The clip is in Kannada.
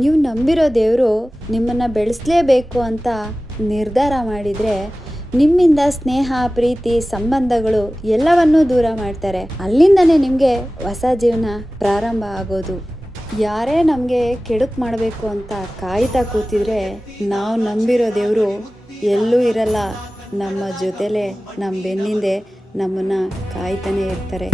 ನೀವು ನಂಬಿರೋ ದೇವರು ನಿಮ್ಮನ್ನು ಬೆಳೆಸಲೇಬೇಕು ಅಂತ ನಿರ್ಧಾರ ಮಾಡಿದರೆ ನಿಮ್ಮಿಂದ ಸ್ನೇಹ ಪ್ರೀತಿ ಸಂಬಂಧಗಳು ಎಲ್ಲವನ್ನೂ ದೂರ ಮಾಡ್ತಾರೆ. ಅಲ್ಲಿಂದನೇ ನಿಮಗೆ ಹೊಸ ಜೀವನ ಪ್ರಾರಂಭ ಆಗೋದು. ಯಾರೇ ನಮಗೆ ಕೆಡುಕು ಮಾಡಬೇಕು ಅಂತ ಕಾಯ್ತಾ ಕೂತಿದ್ರೆ ನಾವು ನಂಬಿರೋ ದೇವರು ಎಲ್ಲೂ ಇರಲ್ಲ, ನಮ್ಮ ಜೊತೆಲೇ ನಮ್ಮ ಬೆನ್ನಿಂದೆ ನಮ್ಮನ್ನು ಕಾಯ್ತಾನೆ ಇರ್ತಾರೆ.